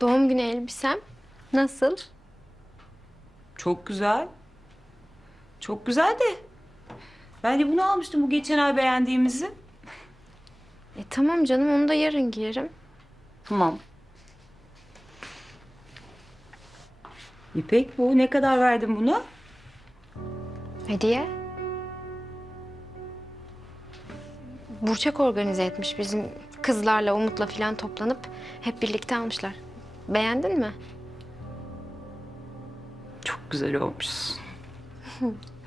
Doğum günü elbisem nasıl? Çok güzel. Çok güzel de. Ben de bunu almıştım bu geçen ay beğendiğimizi. E tamam canım onu da yarın giyerim. Tamam. İpek bu. Ne kadar verdin buna? Hediye. Burçak organize etmiş bizim kızlarla Umut'la falan toplanıp hep birlikte almışlar. Beğendin mi? Çok güzel olmuş.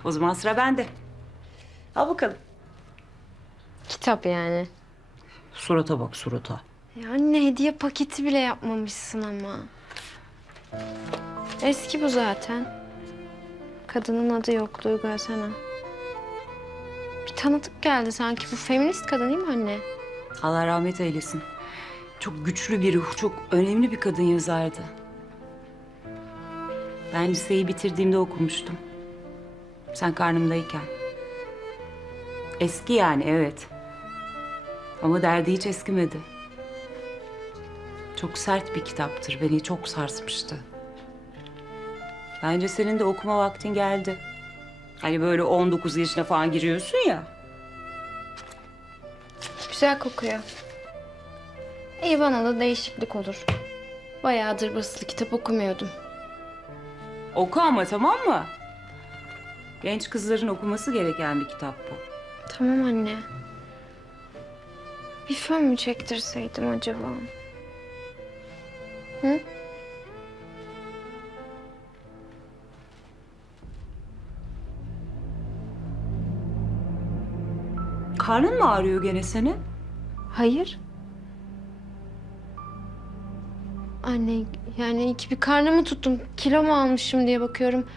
o zaman sıra bende. Al bakalım. Kitap yani. Surata bak surata. Ya anne hediye paketi bile yapmamışsın ama. Eski bu zaten. Kadının adı yok Duygu Asena. Bir tanıdık geldi sanki. Bu feminist kadın değil mi anne? Allah rahmet eylesin. Çok güçlü bir ruh, çok önemli bir kadın yazardı. Ben liseyi bitirdiğimde okumuştum. Sen karnımdayken. Eski yani evet. Ama derdi hiç eskimedi. Çok sert bir kitaptır. Beni çok sarsmıştı. Bence senin de okuma vaktin geldi. Hani böyle 19 yaşına falan giriyorsun ya. Güzel kokuyor. İyi bana da değişiklik olur. Bayağıdır basılı kitap okumuyordum. Oku ama tamam mı? Genç kızların okuması gereken bir kitap bu. Tamam anne. Bir fön mü çektirseydim acaba? Hı? Karnın mı ağrıyor gene senin? Hayır. Anne yani iki bir karnımı tuttum. Kilo mu almışım diye bakıyorum.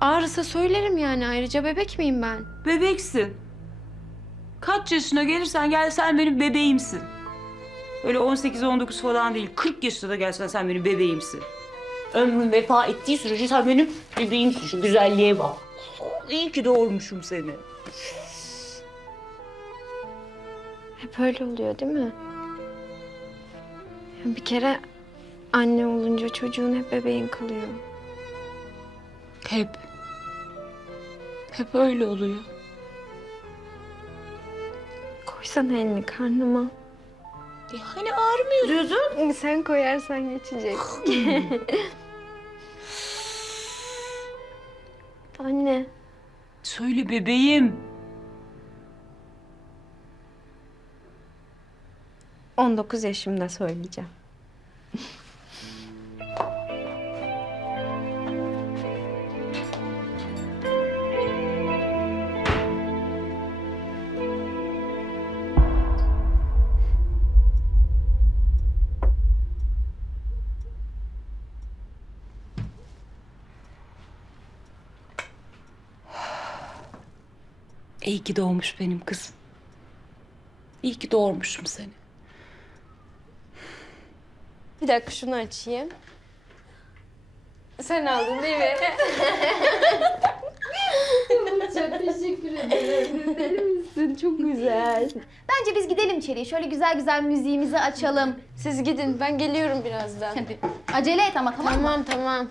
Ağrısa söylerim yani ayrıca bebek miyim ben? Bebeksin. Kaç yaşına gelirsen gel sen benim bebeğimsin. Öyle 18-19 falan değil. 40 yaşına da gelsen sen benim bebeğimsin. Ömrün vefa ettiği sürece sen benim bebeğimsin. Şu güzelliğe bak. İyi ki doğurmuşum seni. Hep öyle oluyor değil mi? Bir kere anne olunca çocuğun hep bebeğin kalıyor. Hep. Hep öyle oluyor. Koysana elini karnıma. E hani ağrımıyor diyordun? Sen koyarsan geçecek. Anne. Söyle bebeğim. 19 yaşımda söyleyeceğim. İyi ki doğmuş benim kızım. İyi ki doğurmuşum seni. Bir dakika şunu açayım. Sen aldın değil mi? Çok teşekkür ederim. Deli misin? Çok güzel. Bence biz gidelim içeriye. Şöyle güzel güzel müziğimizi açalım. Siz gidin ben geliyorum birazdan. Hadi. Acele et ama tamam mı? Tamam tamam.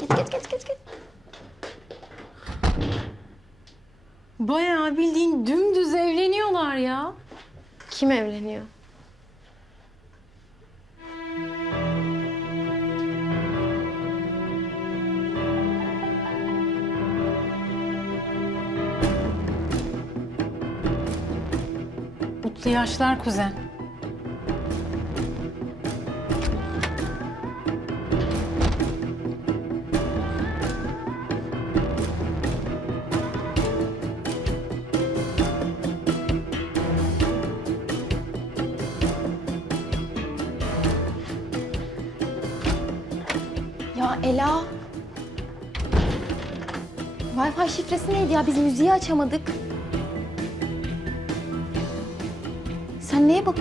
Git git git git git. Bayağı bildiğin dümdüz evleniyorlar ya. Kim evleniyor? Mutlu yaşlar kuzen. Ya? Biz müziği açamadık. Sen neye bak?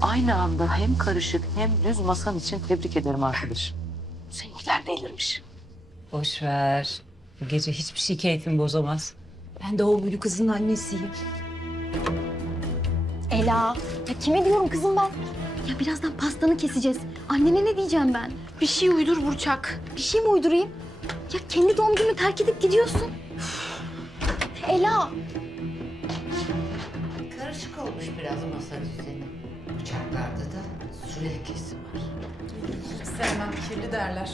Aynı anda hem karışık hem düz masan için tebrik ederim arkadaşım. Seninkiler delirmiş. Boş ver. Bu gece hiçbir şey keyfimi bozamaz. Ben de o büyülü kızın annesiyim. Ela. Ya kime diyorum kızım ben? Ya birazdan pastanı keseceğiz. Annene ne diyeceğim ben? Bir şey uydur Burçak. Bir şey mi uydurayım? Ya kendi doğum gününü terk edip gidiyorsun. Ela. Karışık olmuş biraz masa düzeni. Bıçaklarda da su lekesi var. Sevmem kirli derler.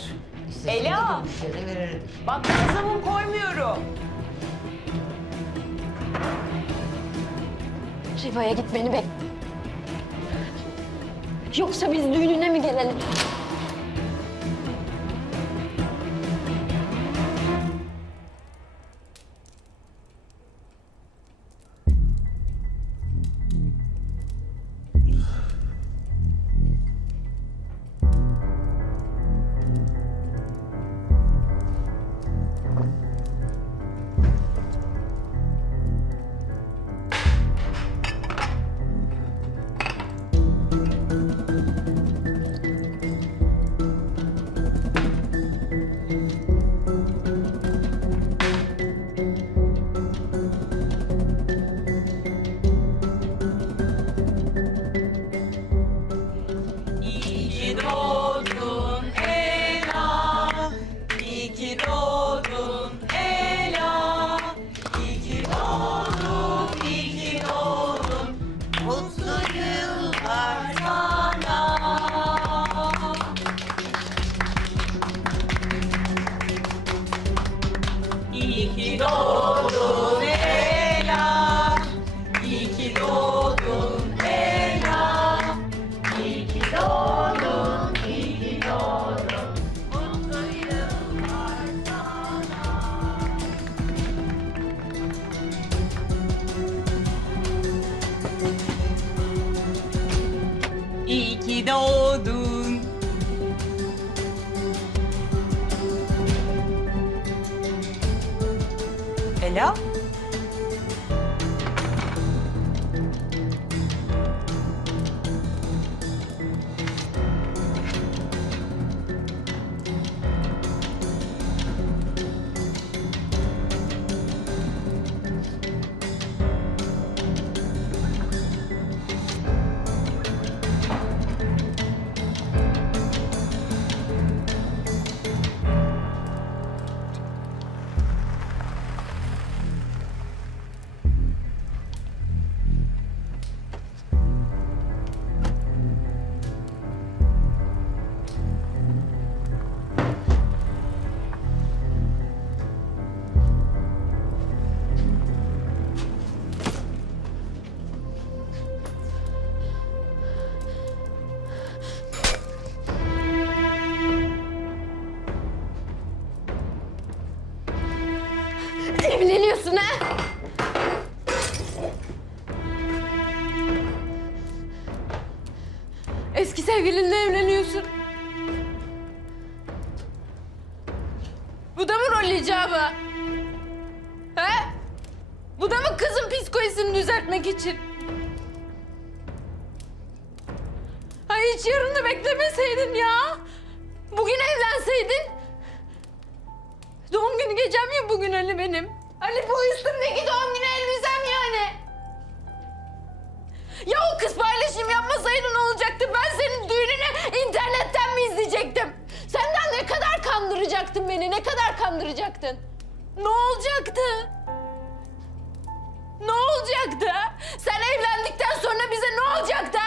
Ela! Bir. Bak kızımın koymuyorum. Riva'ya git beni bek. Yoksa biz düğününe mi gelelim? Kadar kandıracaktın? Ne olacaktı? Ne olacaktı? Sen evlendikten sonra bize ne olacaktı?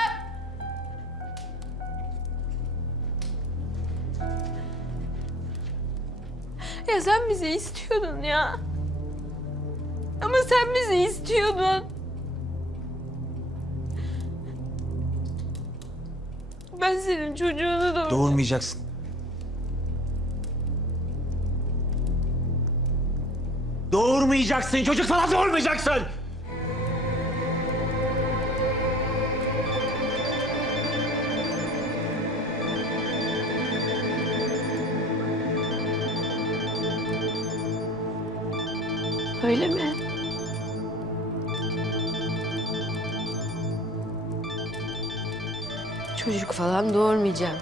Ya sen bizi istiyordun ya. Ama sen bizi istiyordun. Ben senin çocuğunu doğurdum. Doğurmayacaksın. Doğurmayacaksın. Çocuk falan doğurmayacaksın. Öyle mi? Çocuk falan doğurmayacağım.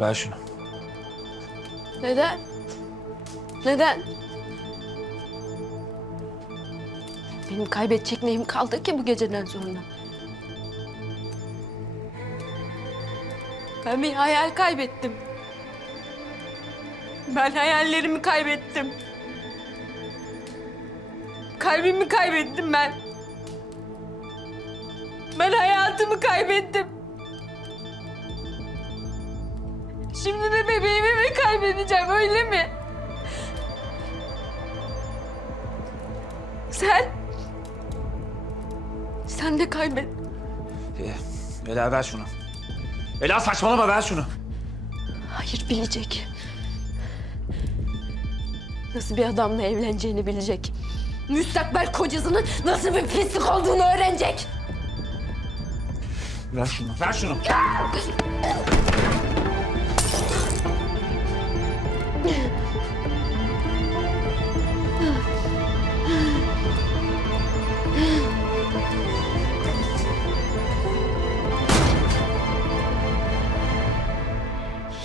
Ver şunu. Neden? Neden? Benim kaybedecek neyim kaldı ki bu geceden sonra? Ben bir hayal kaybettim. Ben hayallerimi kaybettim. Kalbimi kaybettim ben. Ben hayatımı kaybettim. Şimdi de bebeğimi mi kaybedeceğim öyle mi? Sen... Sen de kaybet. Ee, Ela ver şunu. Ela saçmalama ver şunu. Hayır bilecek. Nasıl bir adamla evleneceğini bilecek. Müstakbel kocasının nasıl bir pislik olduğunu öğrenecek. Ver şunu. Ver şunu.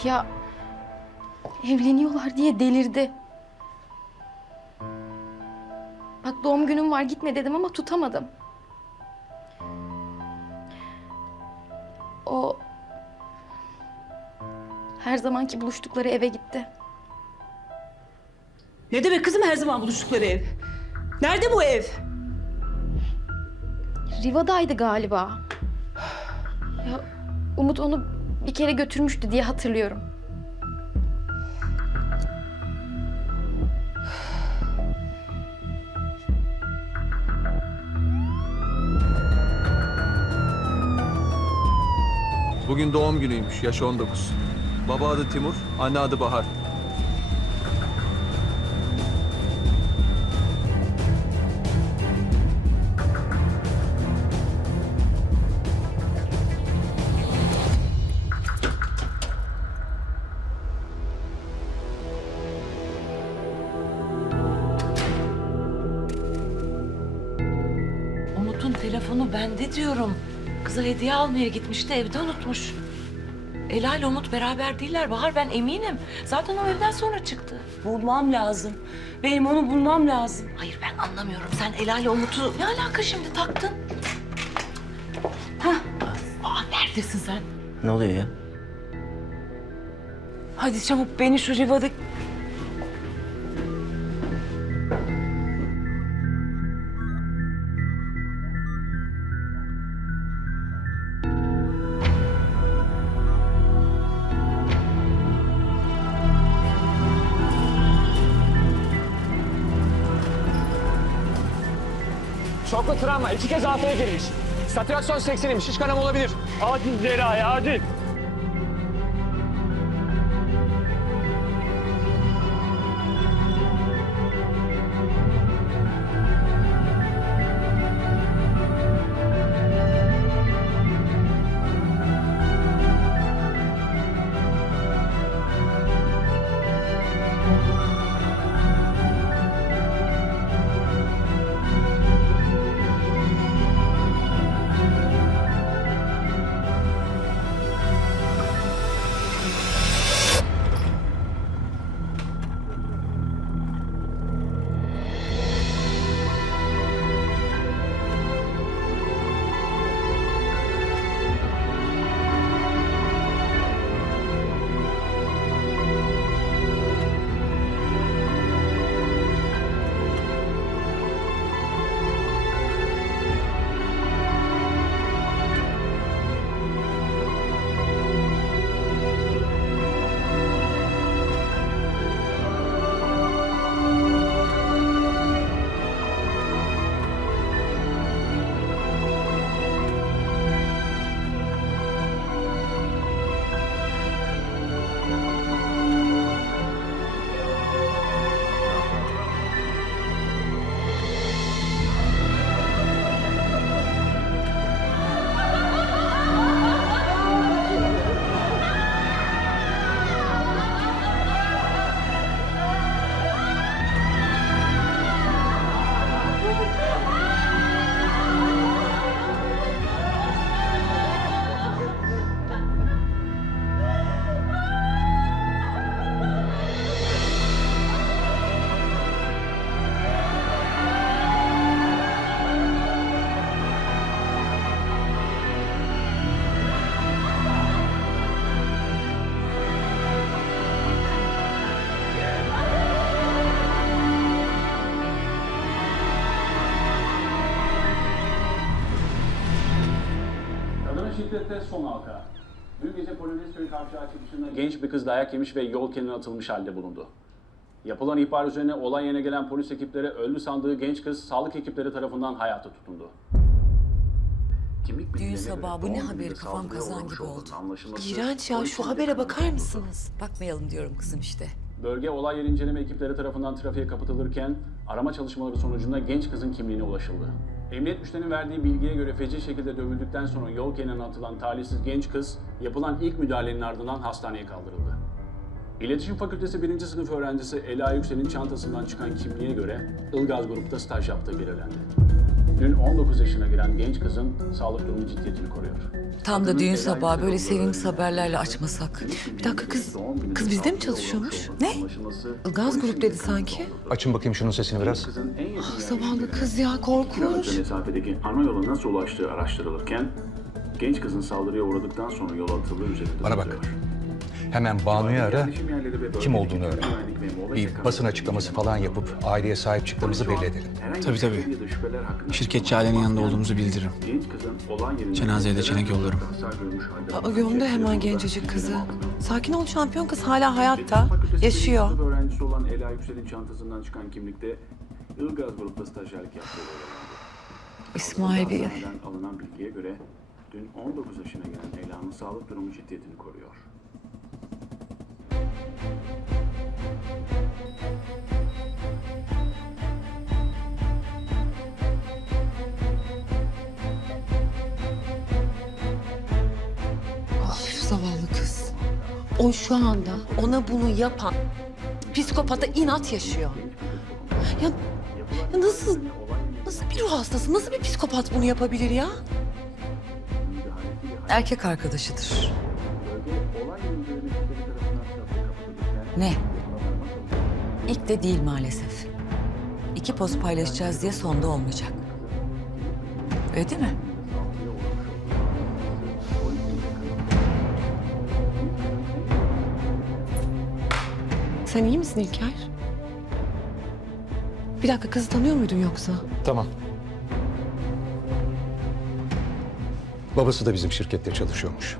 Ya evleniyorlar diye delirdi. Bak doğum günüm var gitme dedim ama tutamadım. O her zamanki buluştukları eve gitti. Ne demek kızım her zaman buluştukları ev? Nerede bu ev? Riva'daydı galiba. Ya Umut onu bir kere götürmüştü diye hatırlıyorum. Bugün doğum günüymüş, yaşı 19. Baba adı Timur, anne adı Bahar. Umut'un telefonu bende diyorum. Kıza hediye almaya gitmişti evde unutmuş. Ela ile Umut beraber değiller Bahar ben eminim. Zaten o evden sonra çıktı. Bulmam lazım. Benim onu bulmam lazım. Hayır ben anlamıyorum. Sen Ela ile Umut'u ne alaka şimdi taktın? Hah. Aa neredesin sen? Ne oluyor ya? Hadi çabuk beni şu Riva'da... travma iki kez AF'ye girmiş. Satürasyon 80'miş. Hiç kanama olabilir. Acil cerrahi acil. Şiddette son halka. Dün gece Polonezköy kavşağı çıkışında genç bir kız dayak yemiş ve yol kenarına atılmış halde bulundu. Yapılan ihbar üzerine olay yerine gelen polis ekipleri öldü sandığı genç kız sağlık ekipleri tarafından hayata tutundu. Kimlik göre sabahı bu ne haberi? Kafam kazan gibi oldu. İğrenç ya şu habere bakar mısınız? Bakmayalım diyorum kızım işte. Bölge olay yeri inceleme ekipleri tarafından trafiğe kapatılırken arama çalışmaları sonucunda genç kızın kimliğine ulaşıldı. Emniyet güçlerinin verdiği bilgiye göre feci şekilde dövüldükten sonra yol kenarına atılan talihsiz genç kız yapılan ilk müdahalenin ardından hastaneye kaldırıldı. İletişim Fakültesi 1. sınıf öğrencisi Ela Yüksel'in çantasından çıkan kimliğe göre Ilgaz grupta staj yaptığı belirlendi. Dün 19 yaşına giren genç kızın sağlık durumu ciddiyetini koruyor. Tam da düğün sabahı böyle sevimsiz haberlerle açmasak. Bir dakika kız, kız bizde mi çalışıyormuş? Ne? Ilgaz grup dedi sanki. Açın bakayım şunun sesini biraz. Ah, Zavallı kız ya korkunç. mesafedeki ana yola nasıl ulaştığı araştırılırken genç kızın saldırıya uğradıktan sonra yola atıldığı üzerinde Bana bak. duruluyor. Hemen Banu'yu ara, kim olduğunu öğren. Bir basın açıklaması falan yapıp aileye sahip çıktığımızı belli edelim. Tabii, tabii. Şirketçi ailenin yanında olduğumuzu bildiririm. Cenazeye de çelenk yollarım. Aa, gömdü hemen gencecik kızı. Sakin ol şampiyon kız hala hayatta. Yaşıyor. öğrencisi olan Ela Yüksel'in çantasından çıkan kimlikte Ilgaz grupta stajyerlik yaptığı. İsmail Bey. Alınan bilgiye göre dün 19 yaşına gelen Ela'nın sağlık durumu ciddiyetini koruyor. Of zavallı kız. O şu anda ona bunu yapan psikopata inat yaşıyor. Ya, ya nasıl nasıl bir ruh hastası, nasıl bir psikopat bunu yapabilir ya? Erkek arkadaşıdır. Ne? İlk de değil maalesef. İki poz paylaşacağız diye sonda olmayacak. Öyle değil mi? Sen iyi misin İlker? Bir dakika kızı tanıyor muydun yoksa? Tamam. Babası da bizim şirkette çalışıyormuş.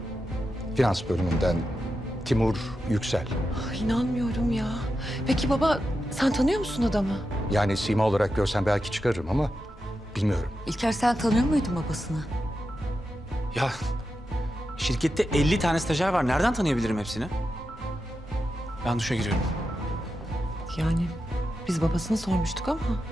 Finans bölümünden Timur Yüksel. Ah, inanmıyorum ya. Peki baba sen tanıyor musun adamı? Yani sima olarak görsem belki çıkarırım ama bilmiyorum. İlker sen tanıyor muydun babasını? Ya şirkette 50 tane stajyer var. Nereden tanıyabilirim hepsini? Ben duşa giriyorum. Yani biz babasını sormuştuk ama.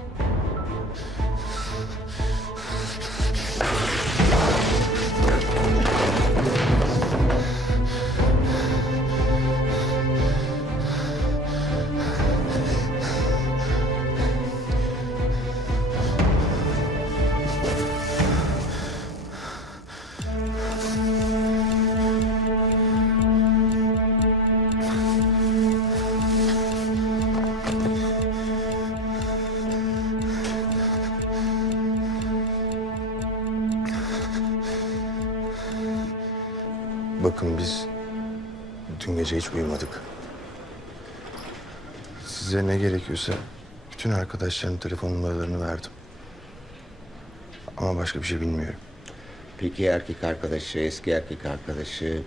Gerekiyorsa bütün arkadaşların telefon numaralarını verdim. Ama başka bir şey bilmiyorum. Peki erkek arkadaşı, eski erkek arkadaşı,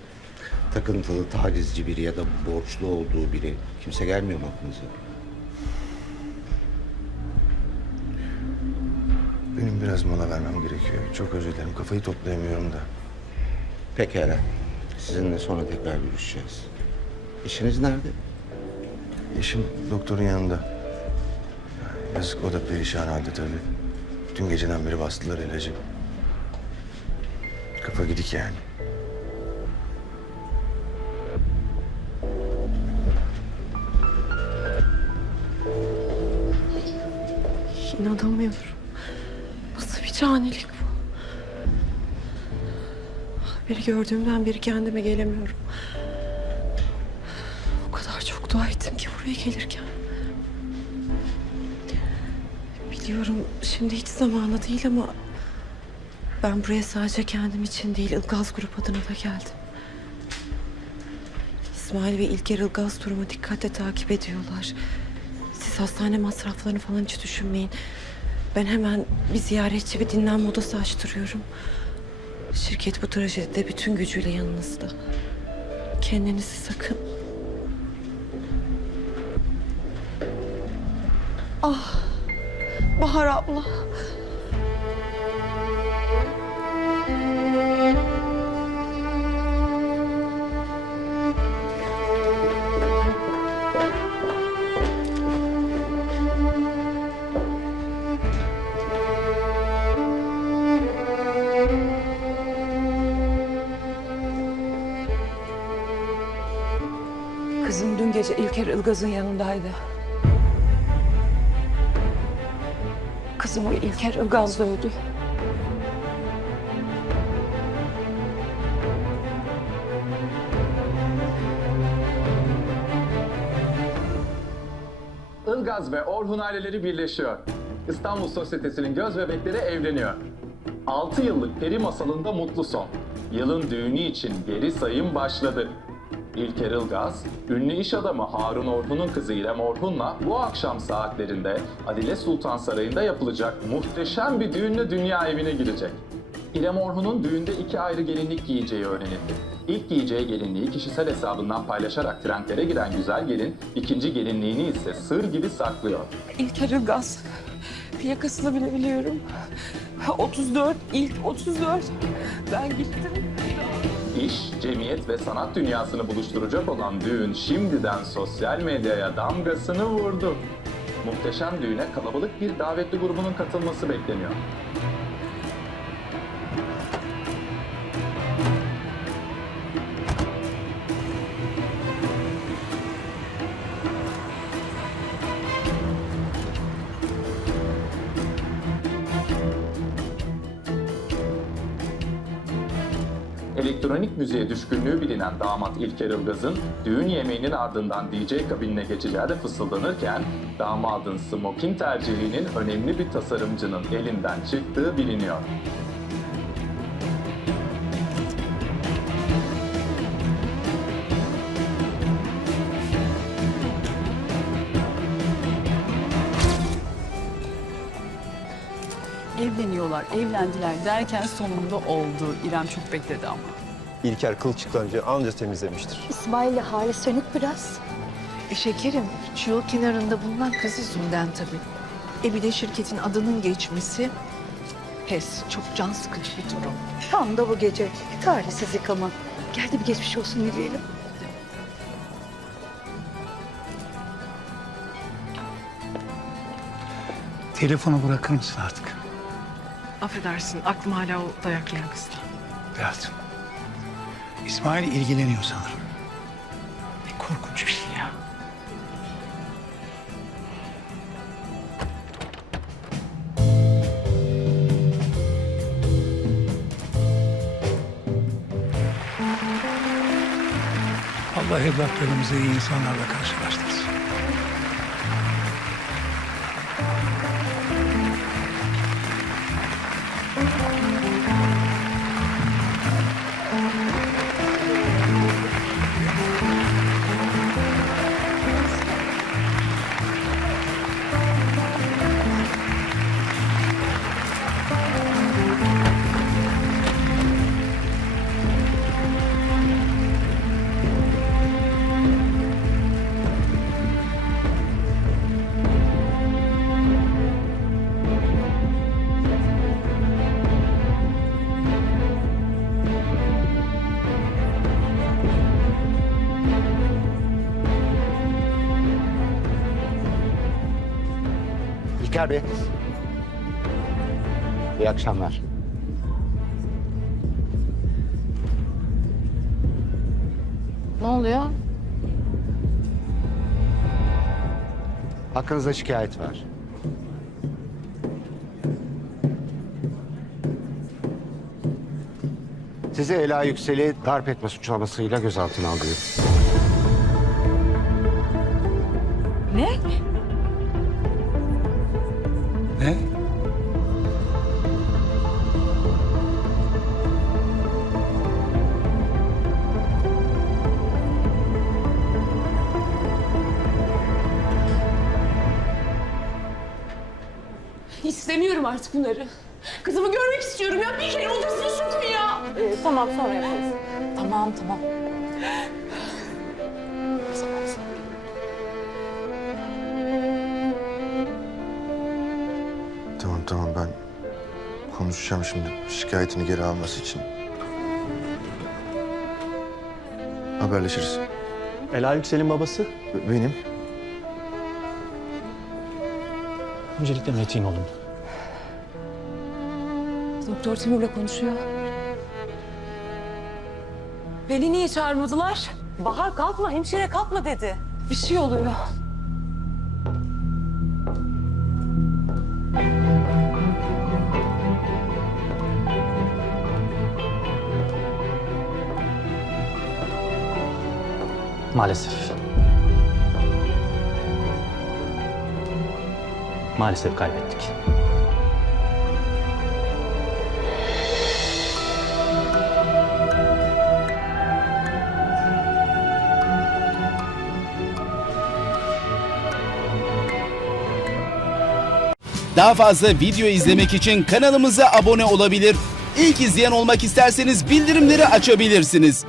takıntılı, tacizci biri ya da borçlu olduğu biri kimse gelmiyor mu aklınıza? Benim biraz mola vermem gerekiyor. Çok özür dilerim. Kafayı toplayamıyorum da. Pekala. Sizinle sonra tekrar görüşeceğiz. İşiniz nerede? Eşim doktorun yanında. Yazık o da perişan halde tabii. Dün geceden beri bastılar ilacı. Kafa gidik yani. İnanamıyorum. Nasıl bir canilik bu? Biri gördüğümden beri kendime gelemiyorum. O kadar çok dua ettim ki buraya gelirken. Biliyorum şimdi hiç zamanı değil ama... ...ben buraya sadece kendim için değil, Ilgaz Grup adına da geldim. İsmail ve İlker Ilgaz durumu dikkatle takip ediyorlar. Siz hastane masraflarını falan hiç düşünmeyin. Ben hemen bir ziyaretçi bir dinlenme odası açtırıyorum. Şirket bu trajedide bütün gücüyle yanınızda. Kendinizi sakın. Bahar abla. Kızım dün gece İlker Ilgaz'ın yanındaydı. Kızım o İlker Ilgaz öldü. Ilgaz ve Orhun aileleri birleşiyor. İstanbul Sosyetesi'nin göz bebekleri evleniyor. 6 yıllık peri masalında mutlu son. Yılın düğünü için geri sayım başladı. İlker Ilgaz, ünlü iş adamı Harun Orhun'un kızı İrem Orhun'la bu akşam saatlerinde Adile Sultan Sarayı'nda yapılacak muhteşem bir düğünle dünya evine girecek. İrem Orhun'un düğünde iki ayrı gelinlik giyeceği öğrenildi. İlk giyeceği gelinliği kişisel hesabından paylaşarak trendlere giren güzel gelin, ikinci gelinliğini ise sır gibi saklıyor. İlker Ilgaz. Plakasını bile biliyorum. 34, ilk 34. Ben gittim. İş, cemiyet ve sanat dünyasını buluşturacak olan düğün şimdiden sosyal medyaya damgasını vurdu. Muhteşem düğüne kalabalık bir davetli grubunun katılması bekleniyor. Müziğe düşkünlüğü bilinen damat İlker Ilgaz'ın düğün yemeğinin ardından DJ kabinine geçeceği de fısıldanırken damadın smokin tercihinin önemli bir tasarımcının elinden çıktığı biliniyor. Evleniyorlar, evlendiler derken sonunda oldu. İrem çok bekledi ama. İlker kılçıklarınca anca temizlemiştir. İsmail'le hali sönük biraz. E şekerim, şu yol kenarında bulunan kız yüzünden tabii. E bir de şirketin adının geçmesi. Pes, çok can sıkıcı bir durum. Tam da bu gece. Talihsizlik ama. Gel de bir geçmiş olsun dileyelim. Telefonu bırakır mısın artık? Affedersin, aklım hala o dayak yiyen kızda. Hayatım. İsmail ilgileniyor sanırım. Ne korkunç bir şey ya. Allah evlatlarımızı iyi insanlarla karşılaştırsın. İlker Bey. İyi akşamlar. Ne oluyor? Hakkınızda şikayet var. Sizi Ela Yüksel'i darp etme suçlamasıyla gözaltına alıyor. Ne? Ne? İstemiyorum artık bunları. Kızımı görmek istiyorum ya. Bir kere odasına sokun ya. tamam sonra yaparız. Tamam. Tamam konuşacağım şimdi şikayetini geri alması için. Haberleşiriz. Ela Yüksel'in babası. Be- Benim. Öncelikle Metin olun. Doktor Timur'la konuşuyor. Beni niye çağırmadılar? Bahar kalkma hemşire kalkma dedi. Bir şey oluyor. Maalesef. Maalesef kaybettik. Daha fazla video izlemek için kanalımıza abone olabilir. İlk izleyen olmak isterseniz bildirimleri açabilirsiniz.